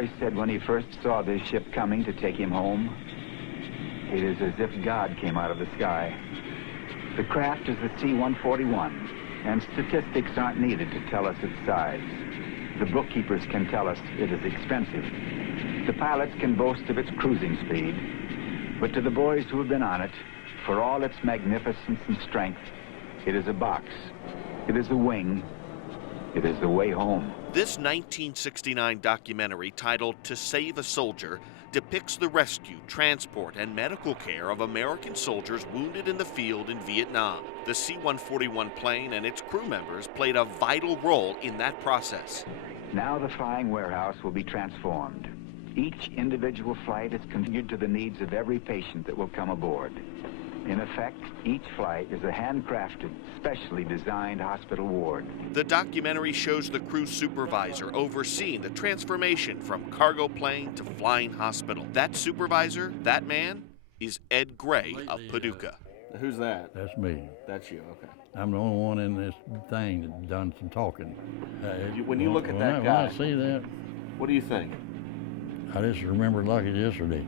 boy said when he first saw this ship coming to take him home, it is as if God came out of the sky. The craft is the C-141, and statistics aren't needed to tell us its size. The bookkeepers can tell us it is expensive. The pilots can boast of its cruising speed. But to the boys who have been on it, for all its magnificence and strength, it is a box. It is a wing. It is the way home. This 1969 documentary, titled To Save a Soldier, depicts the rescue, transport, and medical care of American soldiers wounded in the field in Vietnam. The C-141 plane and its crew members played a vital role in that process. Now the flying warehouse will be transformed. Each individual flight is configured to the needs of every patient that will come aboard. In effect, each flight is a handcrafted, specially designed hospital ward. The documentary shows the crew supervisor overseeing the transformation from cargo plane to flying hospital. That supervisor, that man, is Ed Gray of Paducah. Who's that? That's me. That's you, okay. I'm the only one in this thing that's done some talking. When you look at that guy, when I see that, what do you think? I just remember it like it yesterday.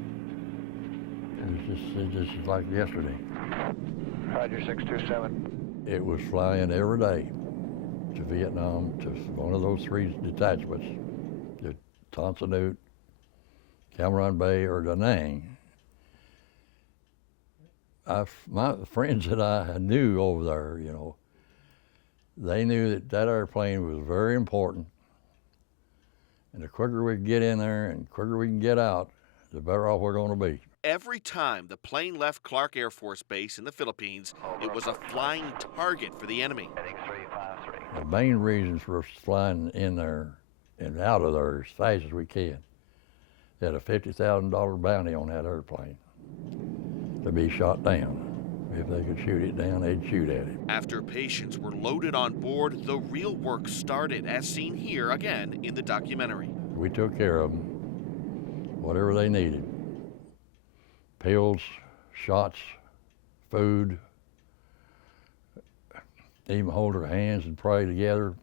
It's just like yesterday. Roger, 627. It was flying every day to Vietnam, to one of those three detachments, the Tan Son Nhut, Cam Ranh Bay, or Da Nang. My friends that I knew over there, you know, they knew that that airplane was very important. And the quicker we get in there and the quicker we can get out, the better off we're going to be. Every time the plane left Clark Air Force Base in the Philippines, it was a flying target for the enemy. The main reason for us flying in there and out of there as fast as we can, they had a $50,000 bounty on that airplane to be shot down. If they could shoot it down, they'd shoot at it. After patients were loaded on board, the real work started, as seen here again in the documentary. We took care of them, whatever they needed. Pills, shots, food, even hold their hands and pray together,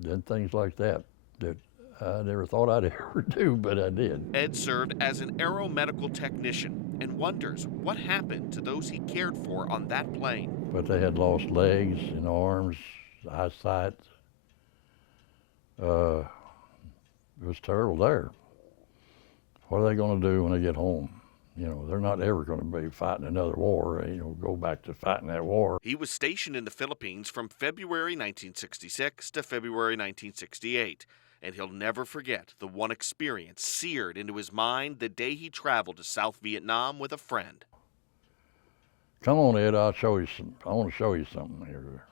did things like that that I never thought I'd ever do, but I did. Ed served as an aeromedical technician and wonders what happened to those he cared for on that plane. But they had lost legs and arms, eyesight. It was terrible there. What are they going to do when they get home? You know, they're not ever going to be fighting another war, you know, go back to fighting that war. He was stationed in the Philippines from February 1966 to February 1968, and he'll never forget the one experience seared into his mind the day he traveled to South Vietnam with a friend. Come on, Ed, I'll show you some. I want to show you something here.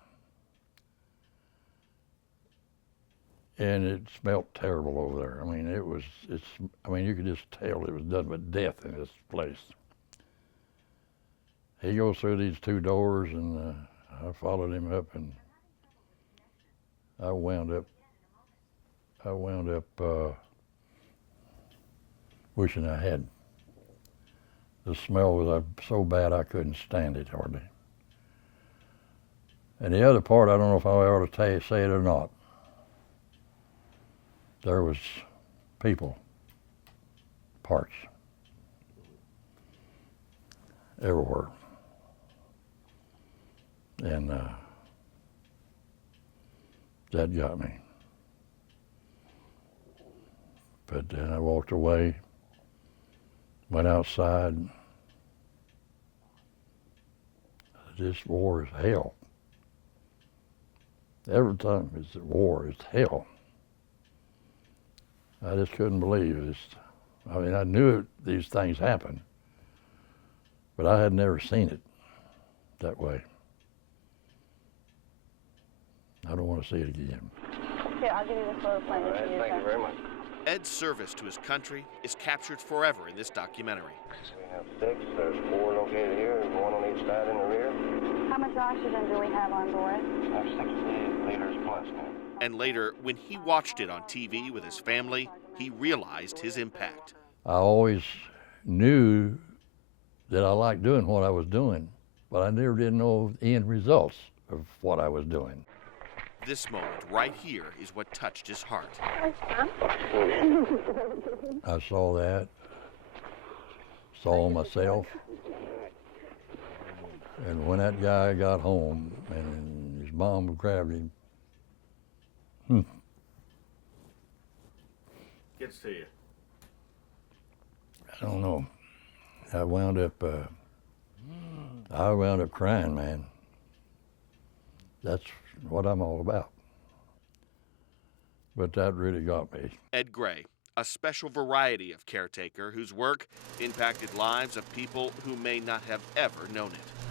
And it smelled terrible over there. I mean, you could just tell it was nothing but death in this place. He goes through these two doors, and I followed him up, and I wound up wishing I had. The smell was so bad I couldn't stand it hardly. And the other part, I don't know if I ought to say it or not. There was people, parts, everywhere. And that got me. But then I walked away, went outside. This war is hell. Every time it's a war, it's hell. I just couldn't believe it. I mean, I knew these things happened, but I had never seen it that way. I don't want to see it again. Okay, I'll give you the photo plan. All right, thank you very much. Ed's service to his country is captured forever in this documentary. We have 6, there's 4 located here, and 1 on each side in the rear. How much oxygen do we have on board? We have 60 liters plus now. And later, when he watched it on TV with his family, he realized his impact. I always knew that I liked doing what I was doing, but I never did know the end results of what I was doing. This moment right here is what touched his heart. I saw that, saw myself, and when that guy got home and his mom grabbed him, Gets to you. I don't know. I wound up crying, man. That's what I'm all about. But that really got me. Ed Gray, a special variety of caretaker whose work impacted lives of people who may not have ever known it.